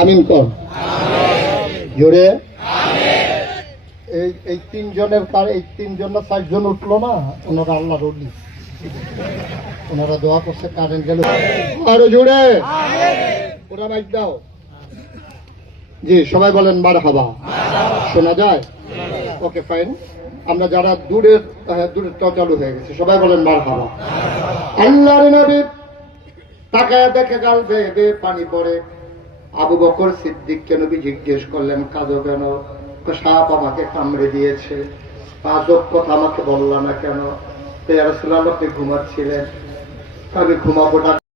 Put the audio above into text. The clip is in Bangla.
আমিন কর জোরে। এই তিনজনের তার এই তিনজন না চারজন উঠলো না, ওনারা আল্লাহর ওলি, ওনারা দোয়া করছে কারেন্ট গেল আরো জোরে ওরা মাইক দাও। জি সবাই বলেন মারহাবা, শোনা যায়? Okay fine. আমরা যারা দূরের চালু হয়ে গেছে সবাই বলেন মারহাবা। আল্লাহর নবী তাকায় দেখে গাল বেয়ে বেয়ে পানি পড়ে। আবু বকর সিদ্দিককে নবী জিজ্ঞেস করলেন কাঁদো কেন? সাপ আমাকে কামড়ে দিয়েছে। আজব কথা আমাকে বললা না কেন? ইয়া রাসূলুল্লাহ আপনি ঘুমাচ্ছিলেন। আমি ঘুমাবো না।